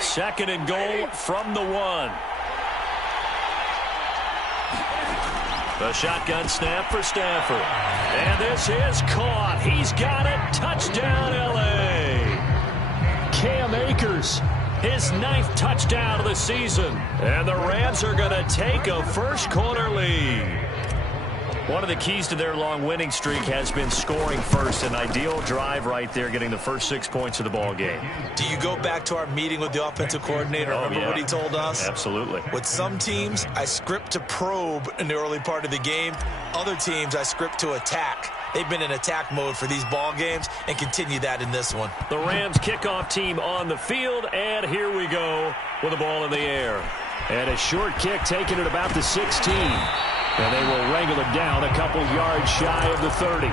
Second and goal from the 1. The shotgun snap for Stafford. And this is caught. He's got it. Touchdown, L.A. Cam Akers, his 9th touchdown of the season. And the Rams are going to take a first-quarter lead. One of the keys to their long winning streak has been scoring first. An ideal drive right there, getting the first 6 points of the ball game. Do you go back to our meeting with the offensive coordinator? Remember what he told us? Absolutely. With some teams, I script to probe in the early part of the game. Other teams, I script to attack. They've been in attack mode for these ball games and continue that in this one. The Rams kickoff team on the field, and here we go with the ball in the air. And a short kick taken at about the 16. And they will wrangle it down a couple yards shy of the 30.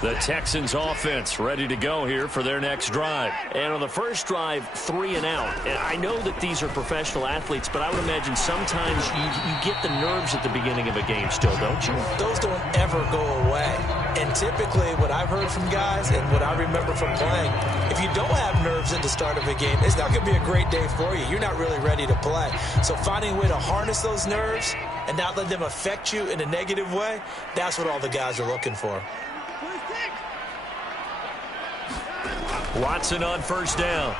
The Texans offense ready to go here for their next drive. And on the first drive, 3 and out. And I know that these are professional athletes, but I would imagine sometimes you get the nerves at the beginning of a game still, don't you? Those don't ever go away. And typically what I've heard from guys and what I remember from playing, if you don't have nerves at the start of a game, it's not going to be a great day for you. You're not really ready to play. So finding a way to harness those nerves and not let them affect you in a negative way, that's what all the guys are looking for. Watson on first down.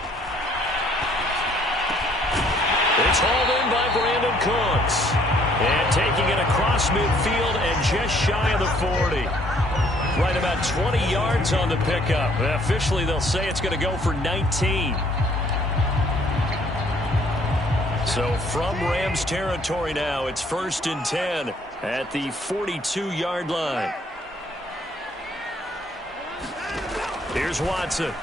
It's hauled in by Brandon Cooks. And taking it across midfield and just shy of the 40. Right about 20 yards on the pickup. Officially, they'll say it's going to go for 19. So from Rams territory now, it's 1st and 10 at the 42-yard line. Here's Watson.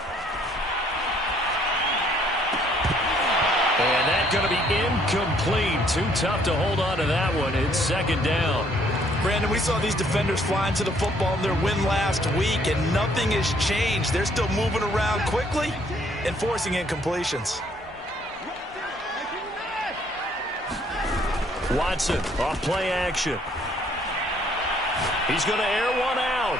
And that's going to be incomplete. Too tough to hold on to that one. It's 2nd down. Brandon, we saw these defenders flying to the football in their win last week, and nothing has changed. They're still moving around quickly and forcing incompletions. Watson off play action. He's going to air one out.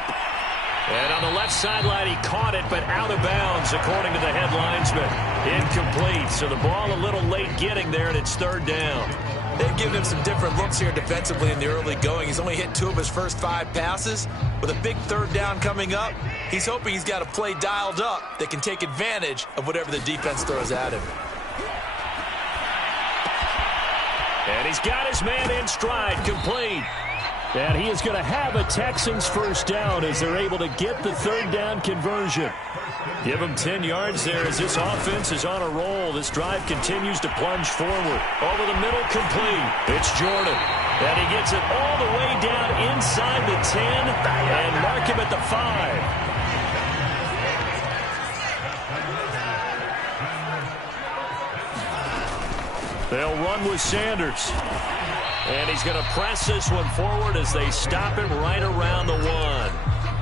And on the left sideline, he caught it, but out of bounds, according to the head linesman. Incomplete, so the ball a little late getting there, and it's 3rd down. They've given him some different looks here defensively in the early going. He's only hit 2 of his first 5 passes. With a big 3rd down coming up, he's hoping he's got a play dialed up that can take advantage of whatever the defense throws at him. And he's got his man in stride, complete. And he is going to have a Texans first down as they're able to get the 3rd down conversion. Give him 10 yards there as this offense is on a roll. This drive continues to plunge forward. Over the middle, complete. It's Jordan. And he gets it all the way down inside the 10 and mark him at the 5. They'll run with Sanders. And he's going to press this one forward as they stop him right around the 1.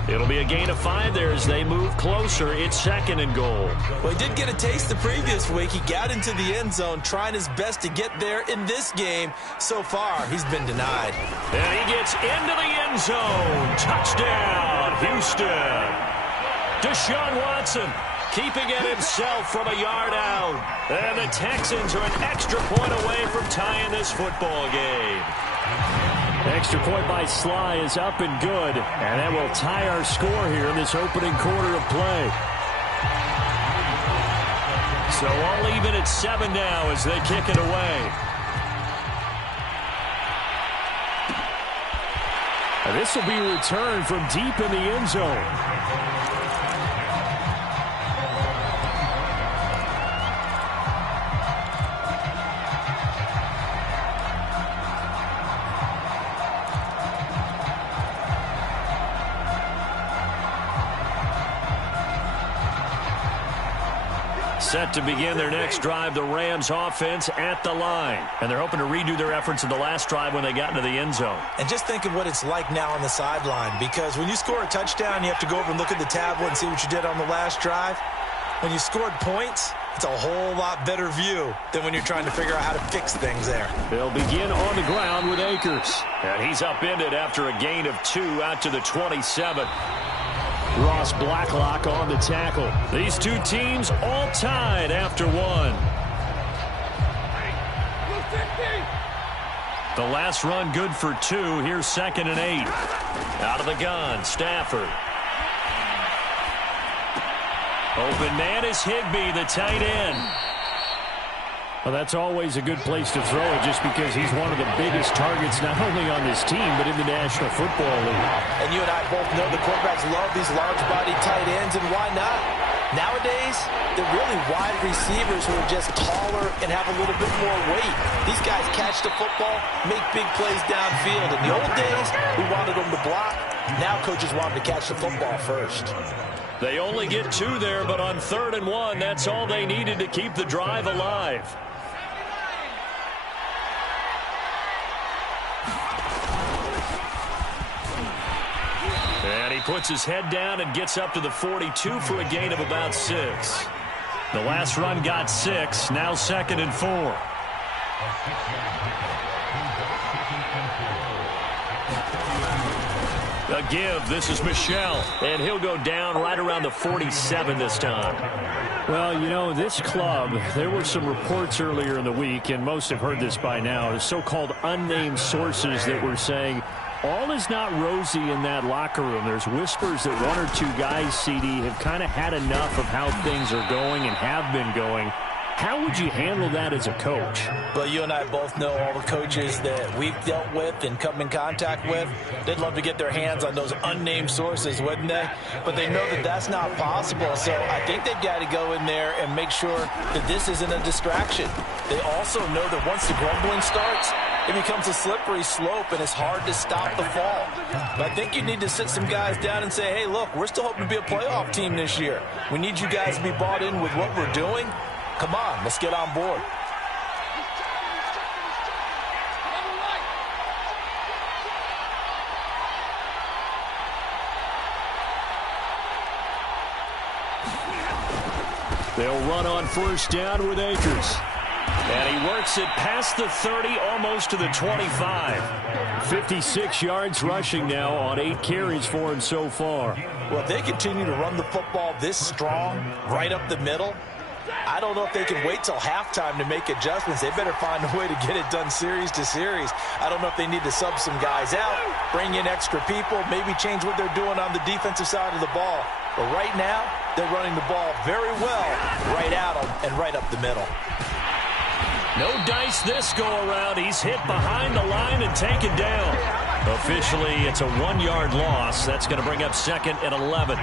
It'll be a gain of 5 there as they move closer. It's 2nd and goal. Well, he did get a taste the previous week. He got into the end zone, trying his best to get there in this game. So far, he's been denied. And he gets into the end zone. Touchdown, Houston. Deshaun Watson keeping it himself from a yard out. And the Texans are an extra point away from tying this football game. Extra point by Sly is up and good. And that will tie our score here in this opening quarter of play. So all even at 7 now as they kick it away. And this will be returned from deep in the end zone. Set to begin their next drive, the Rams offense at the line. And they're hoping to redo their efforts in the last drive when they got into the end zone. And just think of what it's like now on the sideline, because when you score a touchdown, you have to go over and look at the tablet and see what you did on the last drive. When you scored points, it's a whole lot better view than when you're trying to figure out how to fix things there. They'll begin on the ground with Akers. And he's upended after a gain of 2 out to the 27. Ross Blacklock on the tackle. These two teams all tied after 1. The last run good for 2. Here's 2nd and 8. Out of the gun, Stafford. Open man is Higbee, the tight end. Well, that's always a good place to throw it just because he's one of the biggest targets not only on this team but in the National Football League. And you and I both know the quarterbacks love these large-body tight ends, and why not? Nowadays, they're really wide receivers who are just taller and have a little bit more weight. These guys catch the football, make big plays downfield. In the old days, we wanted them to block. Now coaches want them to catch the football first. They only get 2 there, but on 3rd and 1, that's all they needed to keep the drive alive. And he puts his head down and gets up to the 42 for a gain of about 6. The last run got 6, now 2nd and 4. A give. This is Michel. And he'll go down right around the 47 this time. Well, you know, this club, there were some reports earlier in the week, and most have heard this by now, the so-called unnamed sources that were saying all is not rosy in that locker room. There's whispers that 1 or 2 guys, CD, have kind of had enough of how things are going and have been going. How would you handle that as a coach? Well, you and I both know all the coaches that we've dealt with and come in contact with. They'd love to get their hands on those unnamed sources, wouldn't they? But they know that that's not possible. So I think they've got to go in there and make sure that this isn't a distraction. They also know that once the grumbling starts, it becomes a slippery slope, and it's hard to stop the fall. But I think you need to sit some guys down and say, hey, look, we're still hoping to be a playoff team this year. We need you guys to be bought in with what we're doing. Come on, let's get on board. They'll run on 1st down with Akers. And he works it past the 30, almost to the 25. 56 yards rushing now on 8 carries for him so far. Well, if they continue to run the football this strong, right up the middle, I don't know if they can wait till halftime to make adjustments. They better find a way to get it done series to series. I don't know if they need to sub some guys out, bring in extra people, maybe change what they're doing on the defensive side of the ball. But right now, they're running the ball very well right at them and right up the middle. No dice this go-around. He's hit behind the line and taken down. Officially, it's a 1-yard loss. That's going to bring up 2nd and 11.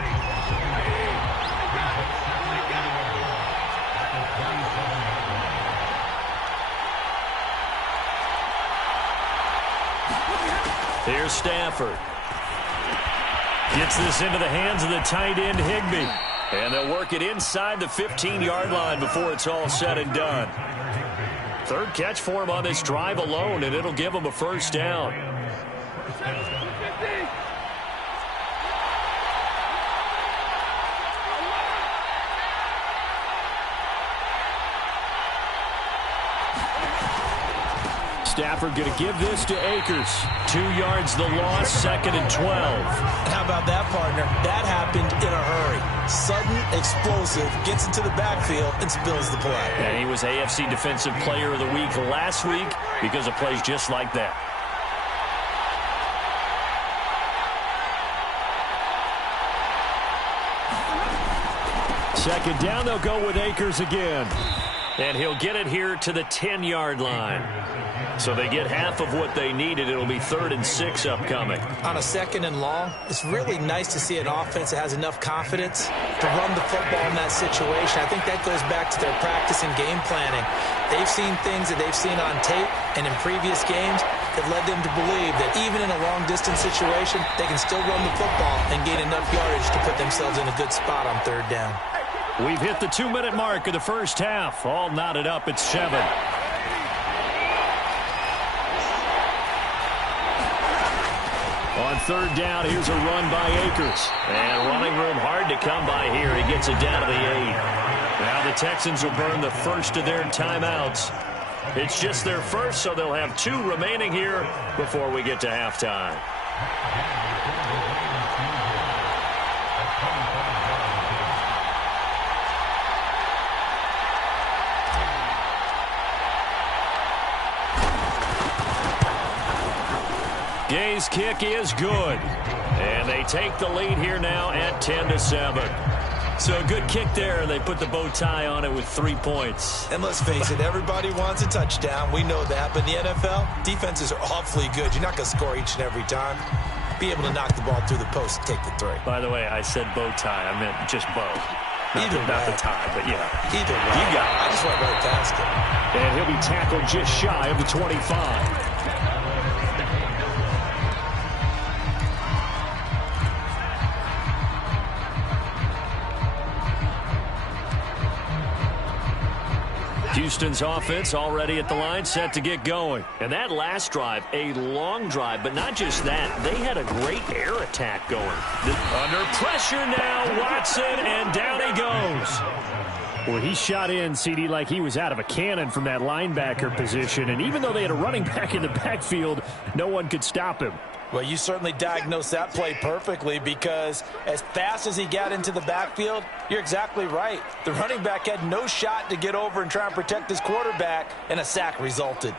Here's Stafford. Gets this into the hands of the tight end, Higbee. And they'll work it inside the 15-yard line before it's all said and done. 3rd catch for him on this drive alone, and it'll give him a 1st down. Stafford going to give this to Akers. 2 yards the loss, 2nd and 12. And how about that, partner? That happened in a hurry. Sudden, explosive, gets into the backfield and spills the play. And he was AFC Defensive Player of the Week last week because of plays just like that. Second down, they'll go with Akers again. And he'll get it here to the 10-yard line. So they get half of what they needed. It'll be 3rd and 6 upcoming. On a 2nd and long, it's really nice to see an offense that has enough confidence to run the football in that situation. I think that goes back to their practice and game planning. They've seen things that they've seen on tape and in previous games that led them to believe that even in a long-distance situation, they can still run the football and gain enough yardage to put themselves in a good spot on 3rd down. We've hit the 2-minute mark of the first half. All knotted up at 7. On On third down, here's a run by Akers. And running room hard to come by here. He gets it down to the 8. Now the Texans will burn the first of their timeouts. It's just their first, so they'll have 2 remaining here before we get to halftime. Gay's kick is good. And they take the lead here now at 10-7. So a good kick there, and they put the bow tie on it with 3 points. And let's face it, everybody wants a touchdown. We know that. But in the NFL, defenses are awfully good. You're not going to score each and every time. Be able to knock the ball through the post and take the 3. By the way, I said bow tie. I meant just bow. Not the tie, but yeah. Either way. You got it. I just went right past it. And he'll be tackled just shy of the 25. Houston's offense already at the line, set to get going. And that last drive, a long drive, but not just that. They had a great air attack going. Under pressure now, Watson, and down he goes. Well, he shot in, CD, like he was out of a cannon from that linebacker position. And even though they had a running back in the backfield, no one could stop him. Well, you certainly diagnosed that play perfectly, because as fast as he got into the backfield, you're exactly right. The running back had no shot to get over and try and protect his quarterback, and a sack resulted.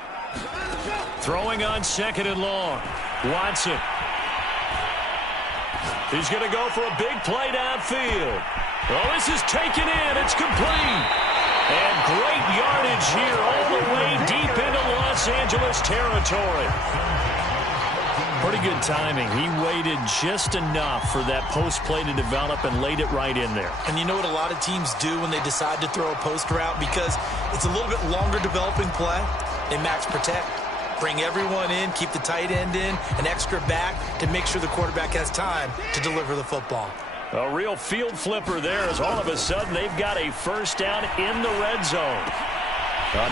Throwing on 2nd and long. Watson. He's going to go for a big play downfield. Oh, this is taken in. It's complete. And great yardage here all the way deep into Los Angeles territory. Pretty good timing. He waited just enough for that post play to develop and laid it right in there. And you know what a lot of teams do when they decide to throw a post route? Because it's a little bit longer developing play. They max protect, bring everyone in, keep the tight end in, an extra back to make sure the quarterback has time to deliver the football. A real field flipper there, as all of a sudden they've got a first down in the red zone.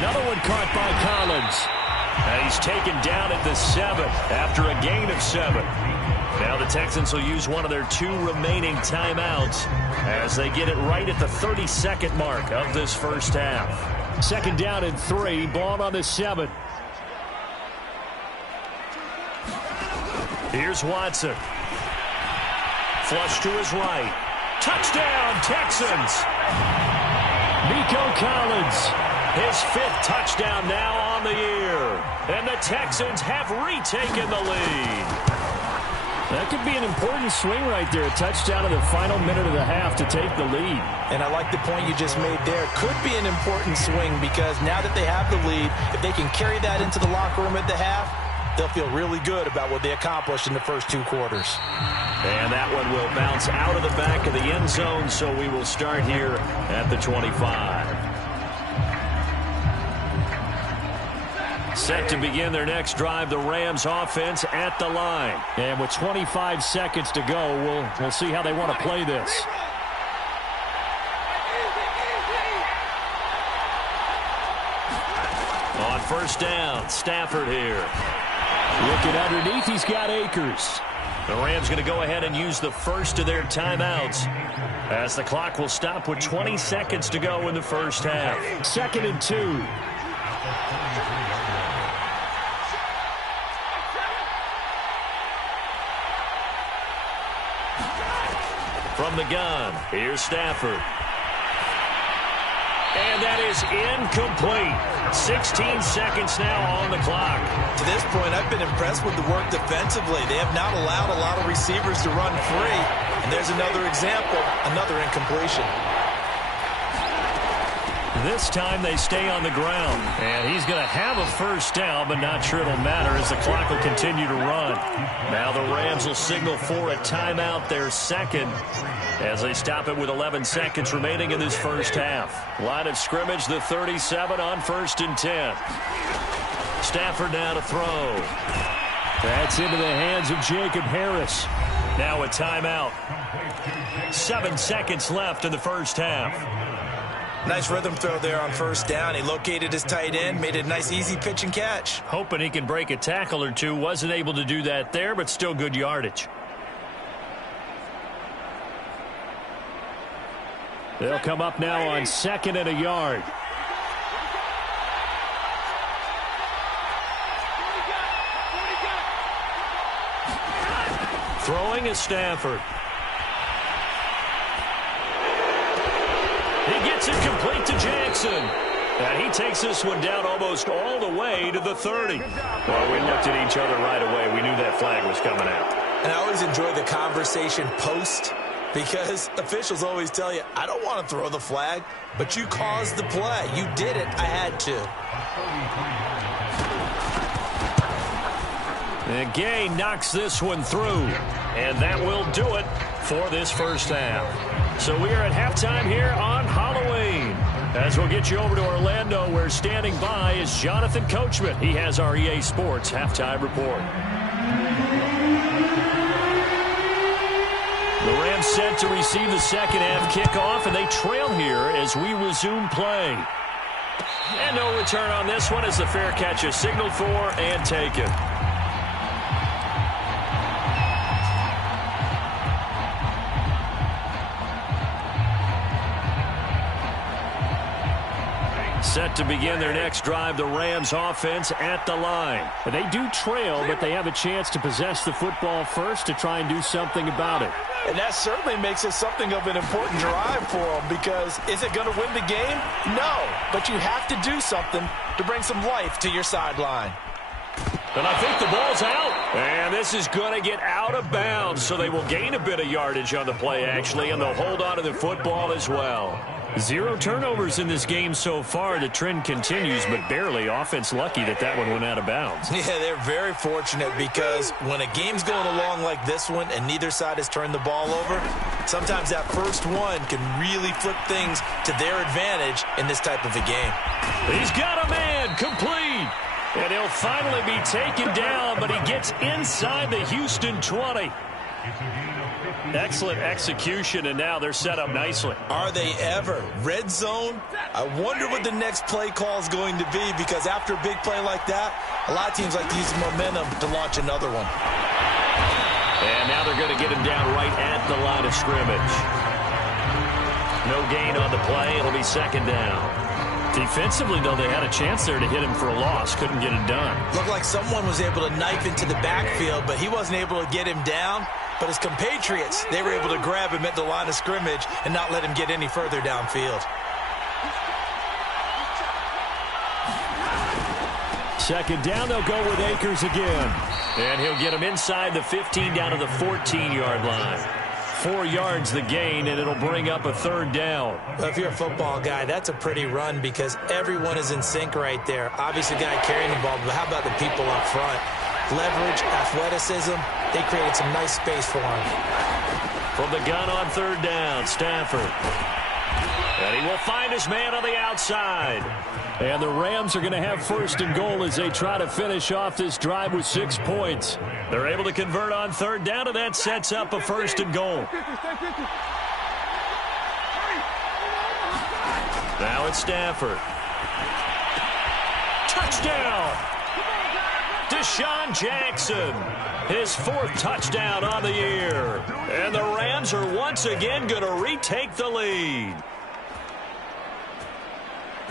Another one caught by Collins. And he's taken down at the 7 after a gain of 7. Now the Texans will use one of their 2 remaining timeouts as they get it right at the 32nd mark of this first half. 2nd down and 3, ball on the 7. Here's Watson. Flush to his right. Touchdown, Texans! Nico Collins. His 5th touchdown now on the year. And the Texans have retaken the lead. That could be an important swing right there. A touchdown in the final minute of the half to take the lead. And I like the point you just made there. Could be an important swing, because now that they have the lead, if they can carry that into the locker room at the half, they'll feel really good about what they accomplished in the first 2 quarters. And that one will bounce out of the back of the end zone, so we will start here at the 25. Set to begin their next drive, the Rams offense at the line. And with 25 seconds to go, we'll see how they want to play this. On first down, Stafford here. Looking underneath, he's got Akers. The Rams going to go ahead and use the first of their timeouts, as the clock will stop with 20 seconds to go in the first half. 2nd and 2. From the gun, here's Stafford. And that is incomplete. 16 seconds now on the clock. To this point, I've been impressed with the work defensively. They have not allowed a lot of receivers to run free. And there's another example, another incompletion. This time they stay on the ground. And he's going to have a first down, but not sure it'll matter as the clock will continue to run. Now the Rams will signal for a timeout, their 2nd, as they stop it with 11 seconds remaining in this first half. Line of scrimmage, the 37 on 1st and 10. Stafford now to throw. That's into the hands of Jacob Harris. Now a timeout. 7 seconds left in the first half. Nice rhythm throw there on first down. He located his tight end, made it a nice easy pitch and catch. Hoping he can break a tackle or two. Wasn't able to do that there, but still good yardage. They'll come up now on 2nd and a yard. Throwing is Stafford. He gets it complete to Jackson. And he takes this one down almost all the way to the 30. Well, we looked at each other right away. We knew that flag was coming out. And I always enjoy the conversation post, because officials always tell you, I don't want to throw the flag, but you caused the play. You did it. I had to. And Gay knocks this one through. And that will do it for this first half. So we are at halftime here on Halloween. As we'll get you over to Orlando, where standing by is Jonathan Coachman. He has our EA Sports halftime report. The Rams set to receive the second half kickoff, and they trail here as we resume play. And no return on this one as the fair catch is signaled for and taken. Set to begin their next drive, the Rams offense at the line. They do trail, but they have a chance to possess the football first to try and do something about it. And that certainly makes it something of an important drive for them, because is it going to win the game? No, but you have to do something to bring some life to your sideline. And I think the ball's out. And this is going to get out of bounds, so they will gain a bit of yardage on the play, actually, and they'll hold on to the football as well. 0 turnovers in this game so far. The trend continues, but barely. Offense lucky that one went out of bounds. Yeah, they're very fortunate, because when a game's going along like this one and neither side has turned the ball over, sometimes that first one can really flip things to their advantage in this type of a game. He's got a man complete. And he'll finally be taken down, but he gets inside the Houston 20. Excellent execution, and now they're set up nicely. Are they ever? Red zone? I wonder what the next play call is going to be, because after a big play like that, a lot of teams like to use momentum to launch another one. And now they're going to get him down right at the line of scrimmage. No gain on the play. It'll be second down. Defensively, though, they had a chance there to hit him for a loss. Couldn't get it done. Looked like someone was able to knife into the backfield, but he wasn't able to get him down. But his compatriots, they were able to grab him at the line of scrimmage and not let him get any further downfield. Second down, they'll go with Akers again. And he'll get him inside the 15 down to the 14-yard line. 4 yards the gain, and it'll bring up a third down. Well, if you're a football guy, that's a pretty run, because everyone is in sync right there. Obviously, the guy carrying the ball, but how about the people up front? Leverage, athleticism, they created some nice space for him. From the gun on third down, Stafford. And he will find his man on the outside. And the Rams are going to have first and goal as they try to finish off this drive with 6 points. They're able to convert on third down, and that sets up a first and goal. Now it's Stafford. Touchdown! Deshaun Jackson, his 4th touchdown on the year. And the Rams are once again going to retake the lead.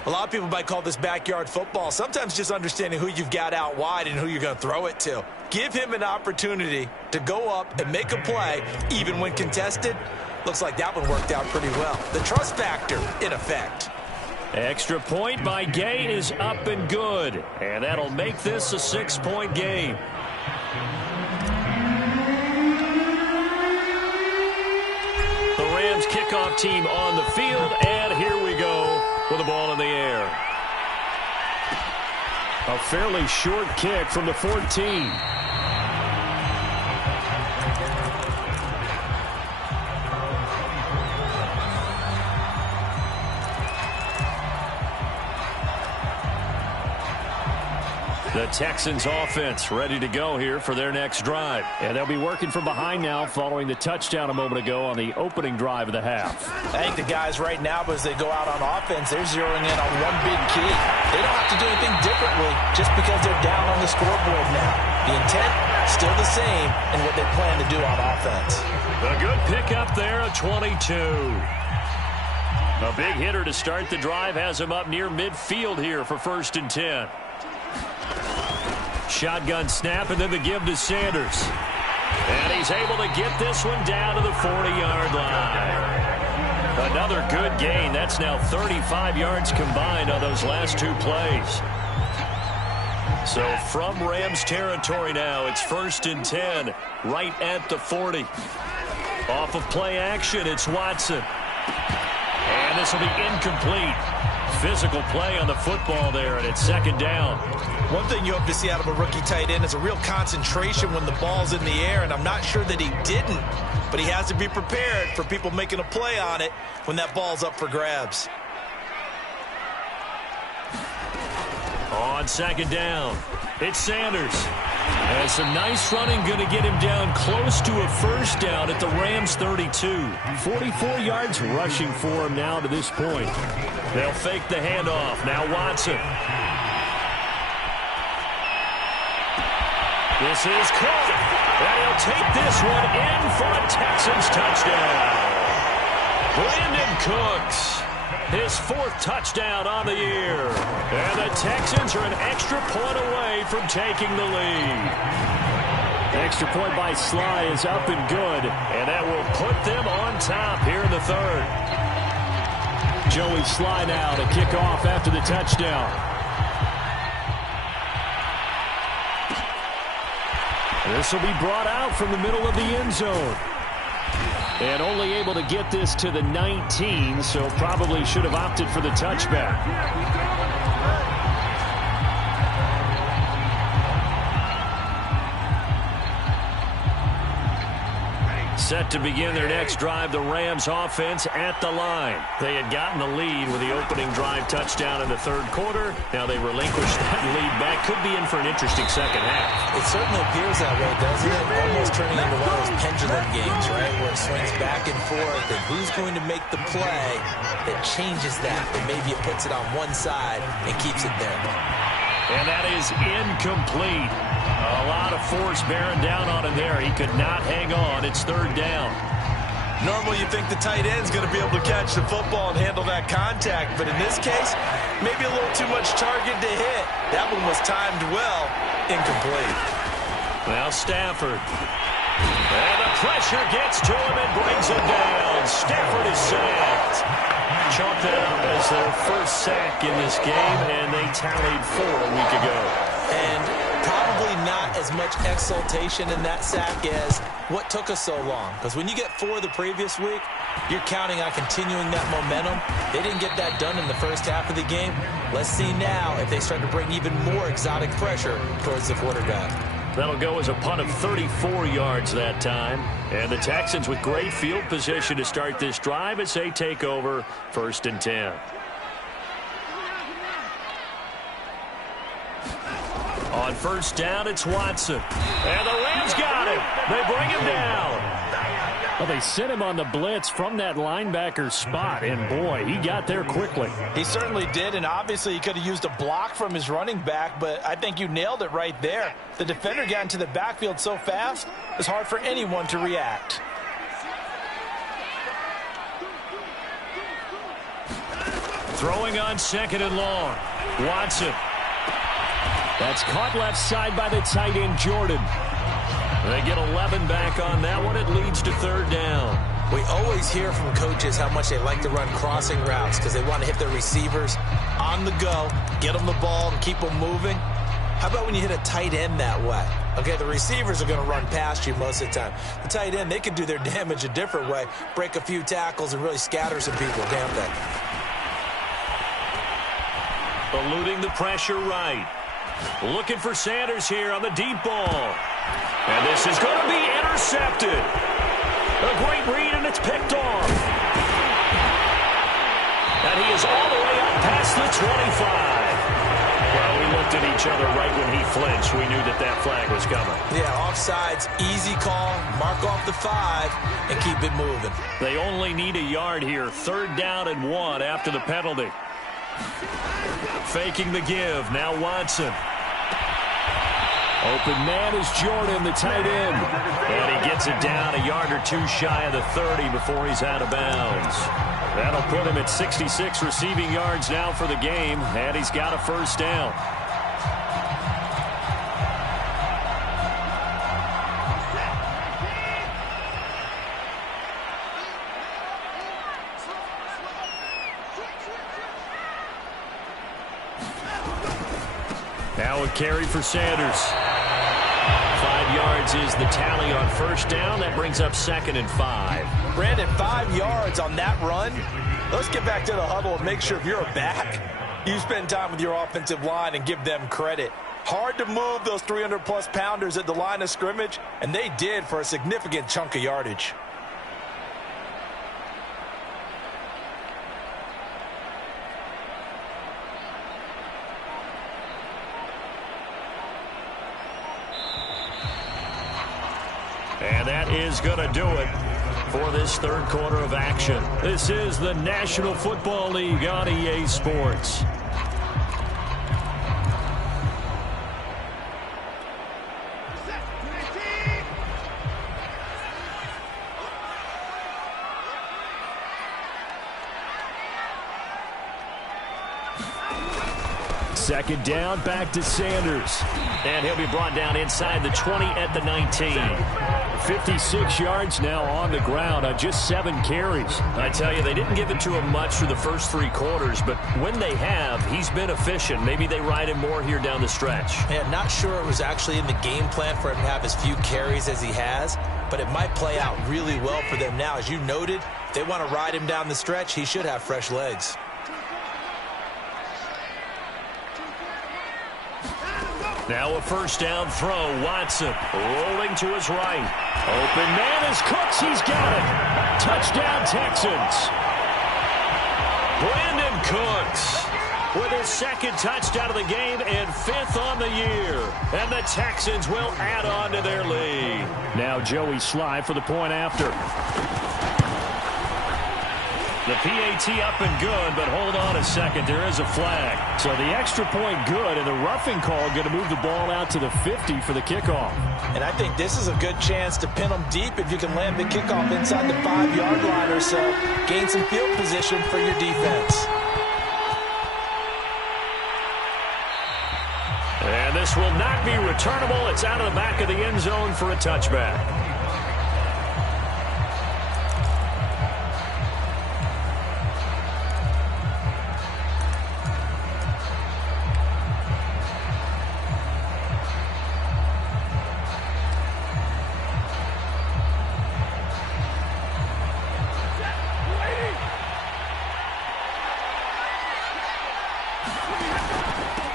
A lot of people might call this backyard football. Sometimes just understanding who you've got out wide and who you're going to throw it to. Give him an opportunity to go up and make a play, even when contested. Looks like that one worked out pretty well. The trust factor in effect. Extra point by Gay is up and good. And that'll make this a 6-point game. The Rams kickoff team on the field, and here we go with the ball in the air. A fairly short kick from the 14. The Texans offense ready to go here for their next drive. And they'll be working from behind now following the touchdown a moment ago on the opening drive of the half. I think the guys right now, as they go out on offense, they're zeroing in on one big key. They don't have to do anything differently just because they're down on the scoreboard now. The intent, still the same in what they plan to do on offense. A good pickup there, a 22. A big hitter to start the drive has him up near midfield here for 1st and 10. Shotgun snap, and then the give to Sanders. And he's able to get this one down to the 40-yard line. Another good gain. That's now 35 yards combined on those last 2 plays. So from Rams territory now, it's 1st and 10, right at the 40. Off of play action, it's Watson. And this will be incomplete. Physical play on the football there, and it's 2nd down. One thing you hope to see out of a rookie tight end is a real concentration when the ball's in the air, and I'm not sure that he didn't, but he has to be prepared for people making a play on it when that ball's up for grabs. On 2nd down, it's Sanders. And some nice running, going to get him down close to a 1st down at the Rams 32. 44 yards rushing for him now to this point. They'll fake the handoff. Now Watson. This is caught. And he'll take this one in for a Texans touchdown. Brandon Cooks. His 4th touchdown on the year. And the Texans are an extra point away from taking the lead. Extra point by Sly is up and good. And that will put them on top here in the 3rd. Joey Sly now to kick off after the touchdown. This will be brought out from the middle of the end zone. And only able to get this to the 19, so probably should have opted for the touchback. Set to begin their next drive, the Rams offense at the line. They had gotten the lead with the opening drive touchdown in the 3rd quarter. Now they relinquished that lead back. Could be in for an interesting 2nd half. It certainly appears that way, doesn't it? Almost turning into one of those pendulum games, right, where it swings back and forth, and who's going to make the play that changes that, but maybe it puts it on one side and keeps it there. And that is incomplete. A lot of force bearing down on him there. He could not hang on. It's 3rd down. Normally you think the tight end's going to be able to catch the football and handle that contact, but in this case, maybe a little too much target to hit. That one was timed well. Incomplete. Now Stafford. And the pressure gets to him and brings him down. Stafford is sacked. Chalked that up as their 1st sack in this game, and they tallied 4 a week ago. And probably not as much exultation in that sack as what took us so long. Because when you get 4 the previous week, you're counting on continuing that momentum. They didn't get that done in the 1st half of the game. Let's see now if they start to bring even more exotic pressure towards the quarterback. That'll go as a punt of 34 yards that time. And the Texans with great field position to start this drive as they take over 1st and 10. On 1st down, it's Watson. And the Rams got him. They bring him down. Well, they sent him on the blitz from that linebacker spot, and boy, he got there quickly. He certainly did, and obviously he could have used a block from his running back, but I think you nailed it right there. The defender got into the backfield so fast, it's hard for anyone to react. Throwing on 2nd and long. Watson. That's caught left side by the tight end, Jordan. They get 11 back on that one. It leads to 3rd down. We always hear from coaches how much they like to run crossing routes because they want to hit their receivers on the go, get them the ball, and keep them moving. How about when you hit a tight end that way? Okay, the receivers are going to run past you most of the time. The tight end, they can do their damage a different way, break a few tackles, and really scatter some people, can't they? Eluding the pressure right. Looking for Sanders here on the deep ball. And this is going to be intercepted. A great read, and it's picked off. And he is all the way up past the 25. Well, we looked looked at each other right when he flinched. We knew that that flag was coming. Yeah, offsides, easy call. Mark off the 5 and keep it moving. They only need a yard here. 3rd down and 1 after the penalty. Faking the give. Now Watson. Open man is Jordan, the tight end. And he gets it down a yard or 2 shy of the 30 before he's out of bounds. That'll put him at 66 receiving yards now for the game, and he's got a 1st down. Now a carry for Sanders. 5 yards is the tally on 1st down. That brings up 2nd and 5. Brandon, 5 yards on that run. Let's get back to the huddle and make sure if you're a back, you spend time with your offensive line and give them credit. Hard to move those 300-plus pounders at the line of scrimmage, and they did for a significant chunk of yardage. And that is going to do it for this 3rd quarter of action. This is the National Football League on EA Sports. Second down, back to Sanders. And he'll be brought down inside the 20 at the 19. 56 yards now on the ground on just 7 carries. I tell you, they didn't give it to him much through the first 3 quarters, but when they have, he's been efficient. Maybe they ride him more here down the stretch. Yeah, not sure it was actually in the game plan for him to have as few carries as he has, but it might play out really well for them now. As you noted, if they want to ride him down the stretch, he should have fresh legs. Now a 1st down throw. Watson rolling to his right. Open man is Cooks. He's got it. Touchdown, Texans. Brandon Cooks with his 2nd touchdown of the game and 5th on the year. And the Texans will add on to their lead. Now Joey Sly for the point after. The PAT up and good, but hold on a second. There is a flag. So the extra point good, and the roughing call going to move the ball out to the 50 for the kickoff. And I think this is a good chance to pin them deep if you can land the kickoff inside the 5-yard line or so. Gain some field position for your defense. And this will not be returnable. It's out of the back of the end zone for a touchback.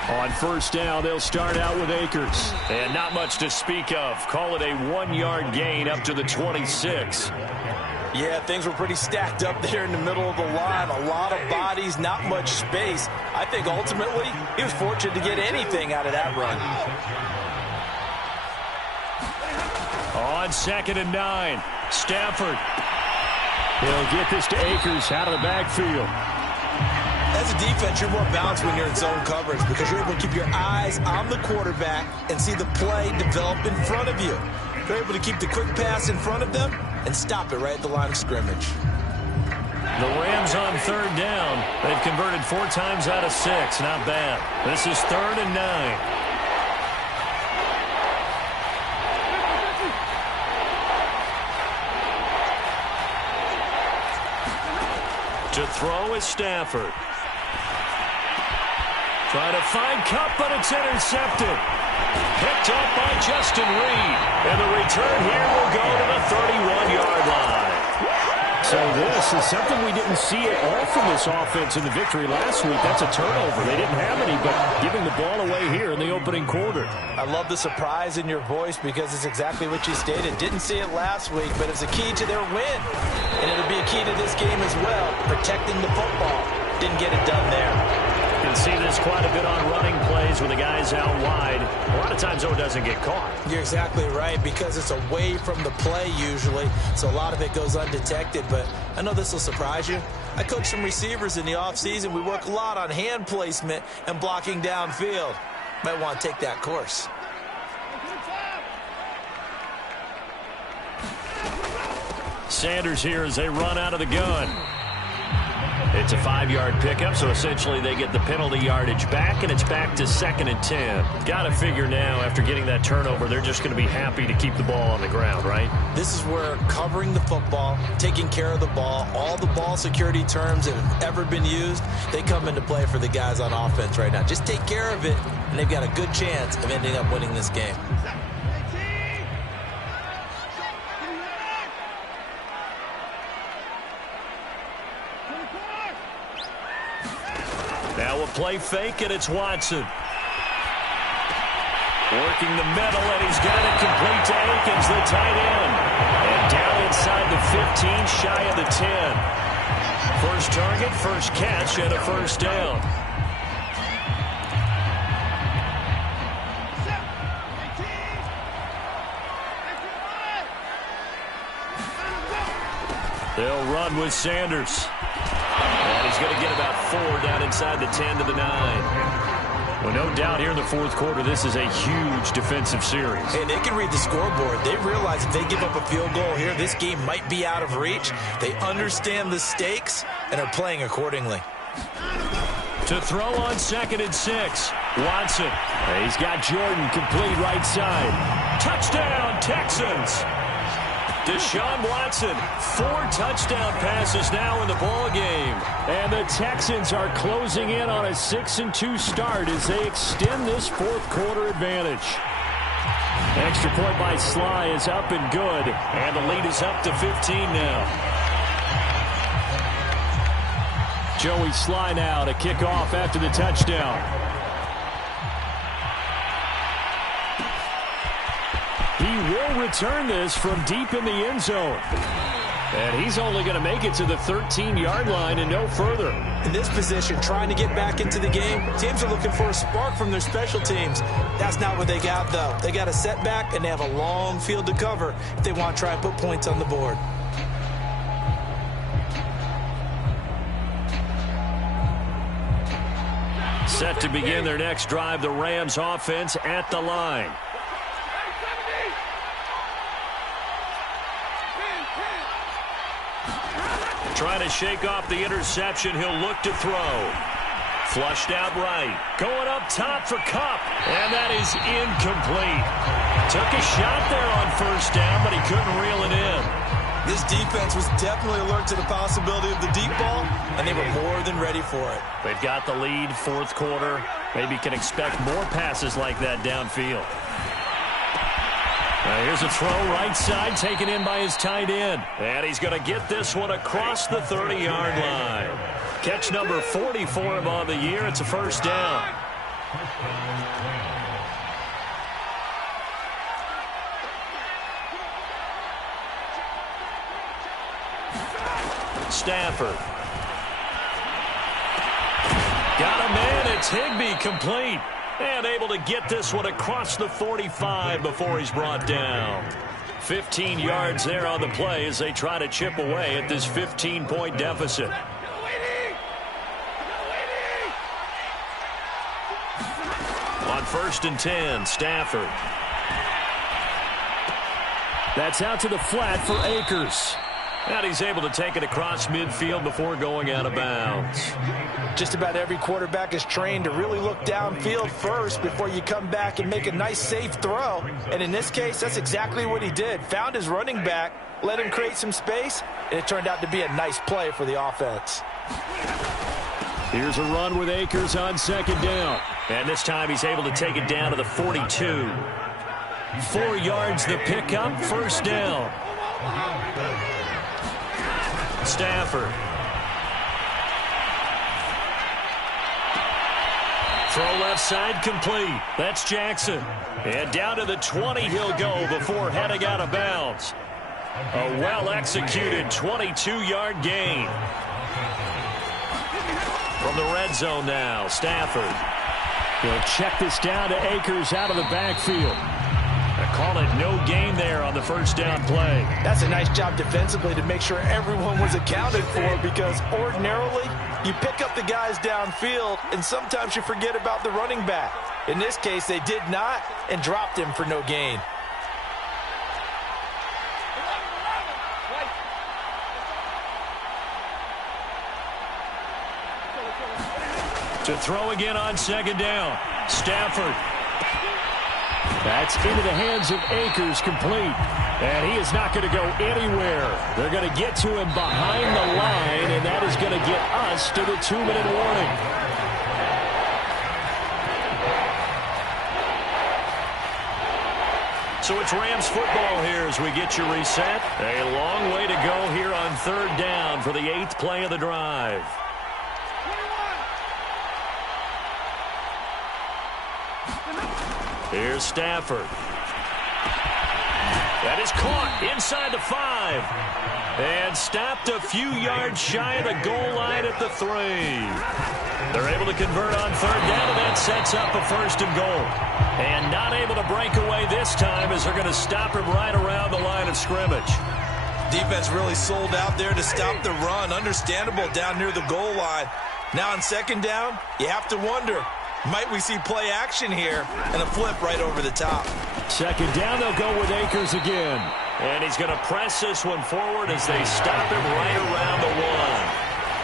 On 1st down, they'll start out with Akers. And not much to speak of. Call it a 1-yard gain up to the 26. Yeah, things were pretty stacked up there in the middle of the line. A lot of bodies, not much space. I think ultimately he was fortunate to get anything out of that run. On 2nd and 9, Stafford. He'll get this to Akers out of the backfield. As a defense, you're more balanced when you're in zone coverage because you're able to keep your eyes on the quarterback and see the play develop in front of you. You're able to keep the quick pass in front of them and stop it right at the line of scrimmage. The Rams on 3rd down. They've converted 4 times out of 6. Not bad. This is 3rd and 9. To throw is Stafford. Trying to find Cup, but it's intercepted. Picked up by Justin Reed. And the return here will go to the 31-yard line. So this is something we didn't see at all from this offense in the victory last week. That's a turnover. They didn't have any, but giving the ball away here in the opening quarter. I love the surprise in your voice because it's exactly what you stated. Didn't see it last week, but it's a key to their win. And it'll be a key to this game as well, protecting the football. Didn't get it done there. You can see this quite a bit on running plays when the guy's out wide. A lot of times, though, it doesn't get caught. You're exactly right, because it's away from the play usually, so a lot of it goes undetected. But I know this will surprise you. I coach some receivers in the offseason. We work a lot on hand placement and blocking downfield. Might want to take that course. Sanders here as they run out of the gun. It's a 5-yard pickup, so essentially they get the penalty yardage back, and it's back to 2nd and 10. Got to figure now, after getting that turnover, they're just going to be happy to keep the ball on the ground, right? This is where covering the football, taking care of the ball, all the ball security terms that have ever been used, they come into play for the guys on offense right now. Just take care of it, and they've got a good chance of ending up winning this game. Now a play fake, and it's Watson. Working the middle, and he's got it complete to Akins, the tight end. And down inside the 15, shy of the 10. First target, first catch, and a first down. They'll run with Sanders. And he's going to get about 4 down inside the 10 to the 9. Well, no doubt here in the fourth quarter, this is a huge defensive series. Hey, they can read the scoreboard. They realize if they give up a field goal here, this game might be out of reach. They understand the stakes and are playing accordingly. To throw on 2nd and 6. Watson. He's got Jordan complete right side. Touchdown, Texans. Deshaun Watson, 4 touchdown passes now in the ball game. And the Texans are closing in on a 6-2 start as they extend this fourth quarter advantage. Extra point by Sly is up and good. And the lead is up to 15 now. Joey Sly now to kick off after the touchdown. He will return this from deep in the end zone. And he's only going to make it to the 13-yard line and no further. In this position, trying to get back into the game, teams are looking for a spark from their special teams. That's not what they got, though. They got a setback, and they have a long field to cover if they want to try and put points on the board. Set to begin their next drive, the Rams offense at the line. Trying to shake off the interception. He'll look to throw. Flushed out right. Going up top for Kupp. And that is incomplete. Took a shot there on first down, but he couldn't reel it in. This defense was definitely alert to the possibility of the deep ball, and they were more than ready for it. They've got the lead, fourth quarter. Maybe can expect more passes like that downfield. Now here's a throw right side, taken in by his tight end. And he's going to get this one across the 30-yard line. Catch number 40 for him on the year. It's a first down. Stafford. Got a man. It's Higbee complete. And able to get this one across the 45 before he's brought down. 15 yards there on the play as they try to chip away at this 15-point deficit. On 1st and 10, Stafford. That's out to the flat for Akers. And he's able to take it across midfield before going out of bounds. Just about every quarterback is trained to really look downfield first before you come back and make a nice, safe throw. And in this case, that's exactly what he did. Found his running back, let him create some space, and it turned out to be a nice play for the offense. Here's a run with Akers on 2nd down. And this time he's able to take it down to the 42. 4 yards the pickup, first down. Stafford. Throw left side complete. That's Jackson. And down to the 20 he'll go before heading out of bounds. A well-executed 22-yard gain. From the red zone now. Stafford. He'll check this down to Akers out of the backfield. I call it no gain there on the first down play. That's a nice job defensively to make sure everyone was accounted for, because ordinarily you pick up the guys downfield and sometimes you forget about the running back. In this case, they did not and dropped him for no gain. To throw again on second down. Stafford. That's into the hands of Akers, complete. And he is not going to go anywhere. They're going to get to him behind the line, and that is going to get us to the 2-minute warning. So it's Rams football here as we get you reset. A long way to go here on third down for the 8th play of the drive. Here's Stafford. That is caught inside the 5. And stopped a few yards shy of the goal line at the 3. They're able to convert on third down, and that sets up a 1st and goal. And not able to break away this time as they're going to stop him right around the line of scrimmage. Defense really sold out there to stop the run. Understandable down near the goal line. Now on second down, you have to wonder, might we see play action here and a flip right over the top? Second down, they'll go with Akers again. And he's going to press this one forward as they stop him right around the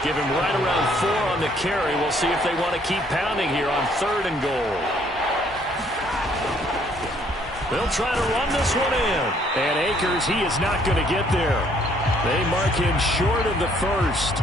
1. Give him right around 4 on the carry. We'll see if they want to keep pounding here on 3rd and goal. They'll try to run this one in. And Akers, he is not going to get there. They mark him short of the 1st.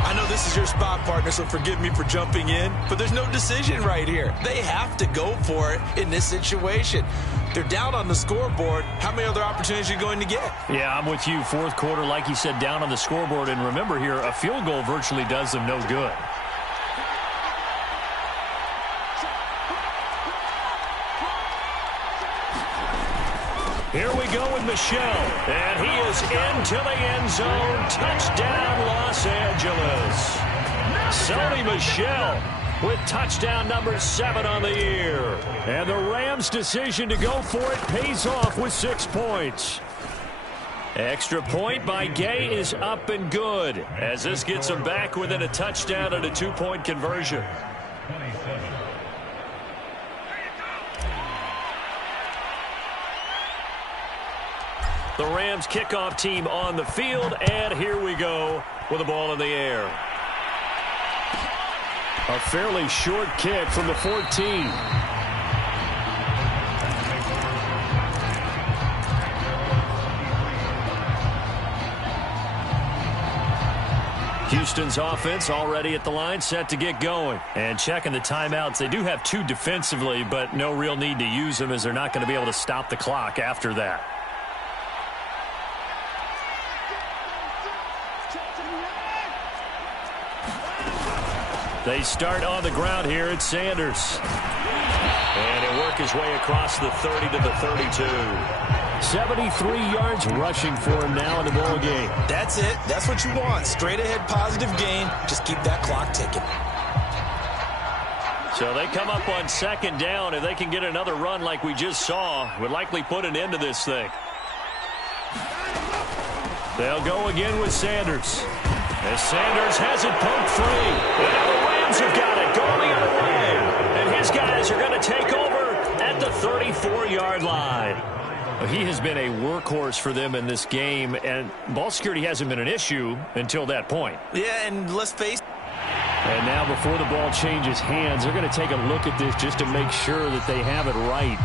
I know this is your spot, partner, so forgive me for jumping in, but there's no decision right here. They have to go for it in this situation. They're down on the scoreboard. How many other opportunities are you going to get? Yeah, I'm with you. 4th quarter, like you said, down on the scoreboard. And remember here, a field goal virtually does them no good. Here we go with Michel, and he is into the end zone. Touchdown, Los Angeles. Sony Michel with touchdown number 7 on the year. And the Rams' decision to go for it pays off with 6 points. Extra point by Gay is up and good, as this gets them back within a touchdown and a 2-point conversion. The Rams kickoff team on the field, and here we go with the ball in the air. A fairly short kick from the 14. Houston's offense already at the line, set to get going. And checking the timeouts. They do have 2 defensively, but no real need to use them as they're not going to be able to stop the clock after that. They start on the ground here at Sanders. And he'll work his way across the 30 to the 32. 73 yards rushing for him now in the ball game. That's it. That's what you want. Straight ahead positive gain. Just keep that clock ticking. So they come up on second down. If they can get another run like we just saw, would likely put an end to this thing. They'll go again with Sanders. As Sanders has it poked free. And now the Rams have got it going the other way. And his guys are going to take over at the 34-yard line. He has been a workhorse for them in this game, and ball security hasn't been an issue until that point. Yeah, and let's face it. And now before the ball changes hands, they're going to take a look at this just to make sure that they have it right.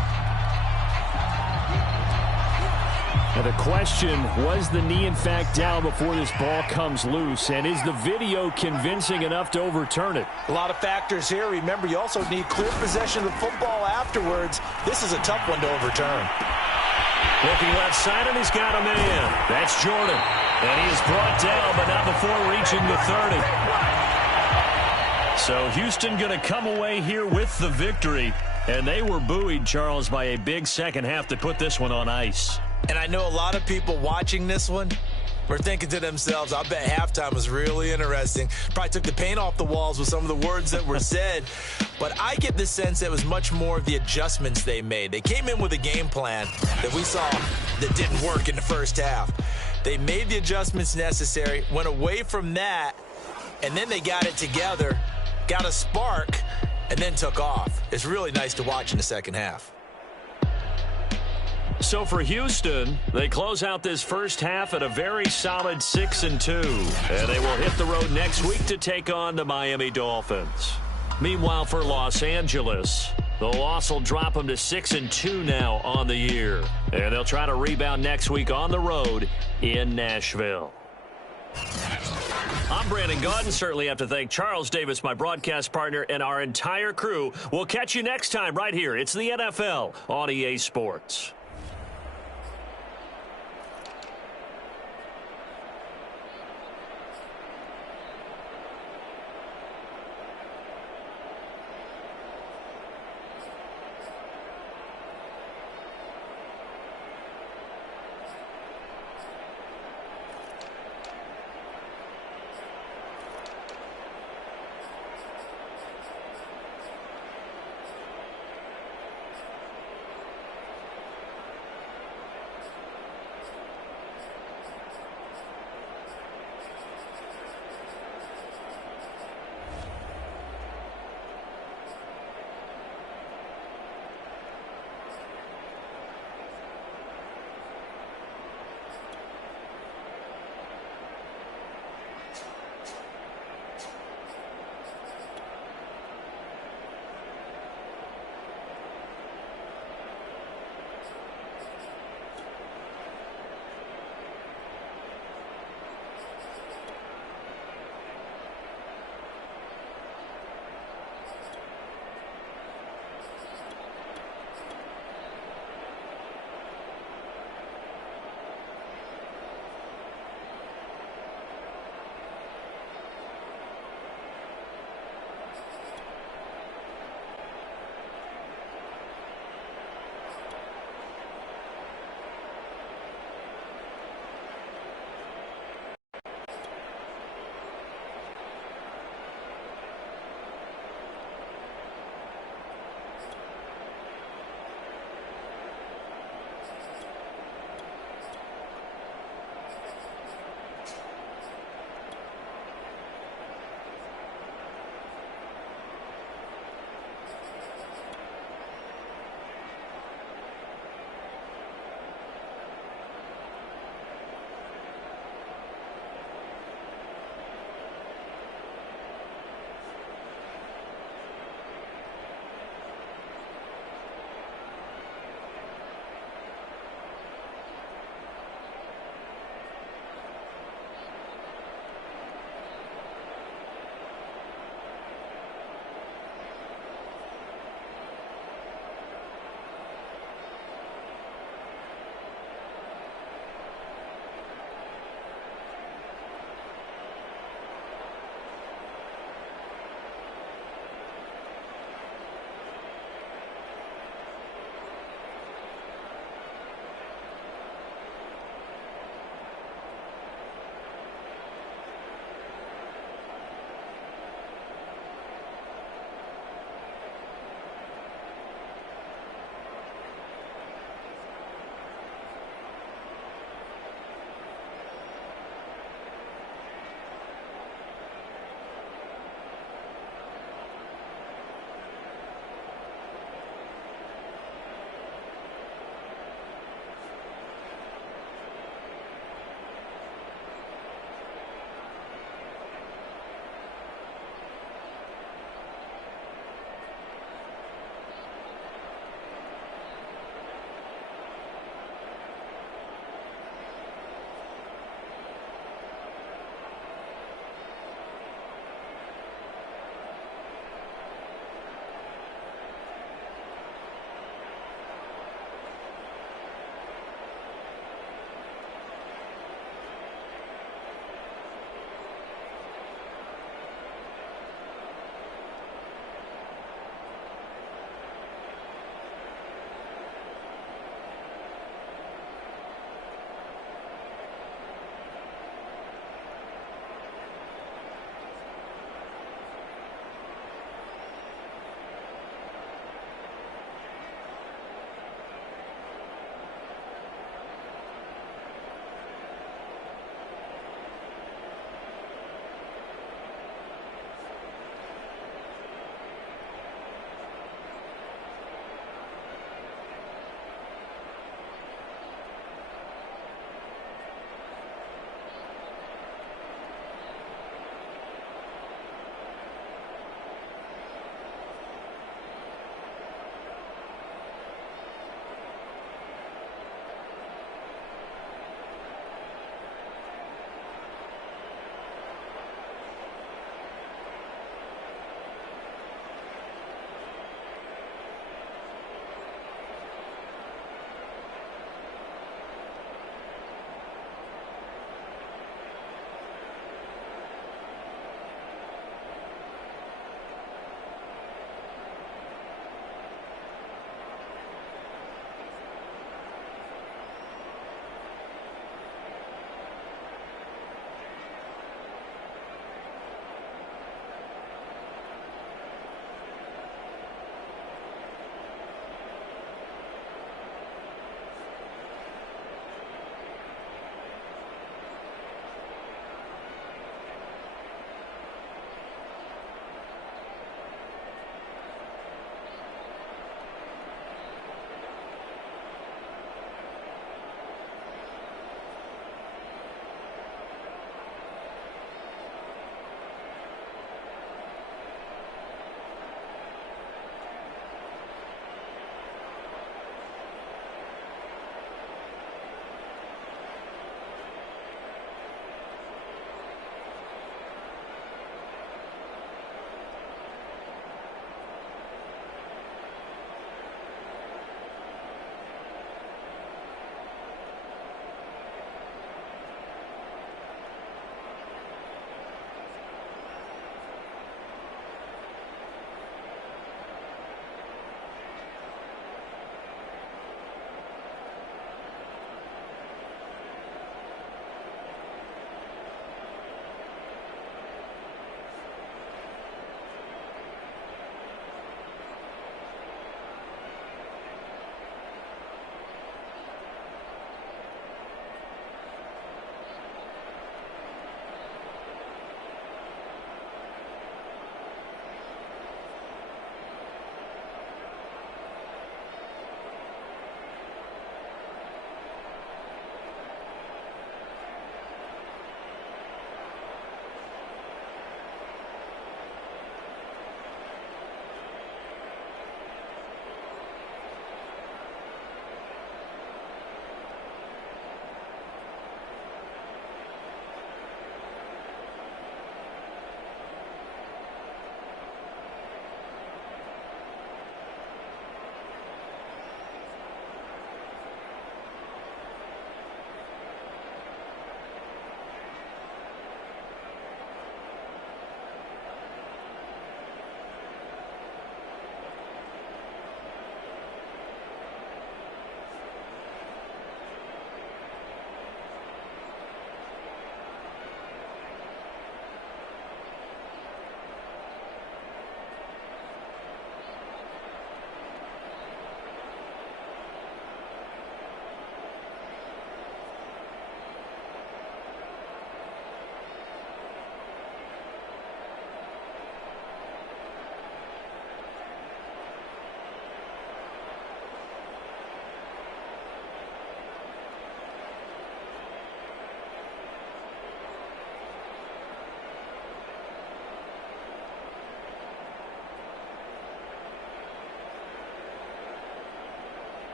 Now the question, was the knee in fact down before this ball comes loose? And is the video convincing enough to overturn it? A lot of factors here. Remember, you also need clear possession of the football afterwards. This is a tough one to overturn. Looking left side, and he's got a man. That's Jordan. And he is brought down, but not before reaching the 30. So Houston going to come away here with the victory. And they were buoyed, Charles, by a big second half to put this one on ice. And I know a lot of people watching this one, were thinking to themselves, I bet halftime was really interesting. Probably took the paint off the walls with some of the words that were said. But I get the sense that it was much more of the adjustments they made. They came in with a game plan that we saw that didn't work in the first half. They made the adjustments necessary, went away from that, and then they got it together, got a spark, and then took off. It's really nice to watch in the second half. So for Houston, they close out this first half at a very solid 6-2. And they will hit the road next week to take on the Miami Dolphins. Meanwhile, for Los Angeles, the loss will drop them to 6-2 now on the year. And they'll try to rebound next week on the road in Nashville. I'm Brandon Gaudin. Certainly have to thank Charles Davis, my broadcast partner, and our entire crew. We'll catch you next time right here. It's the NFL on EA Sports.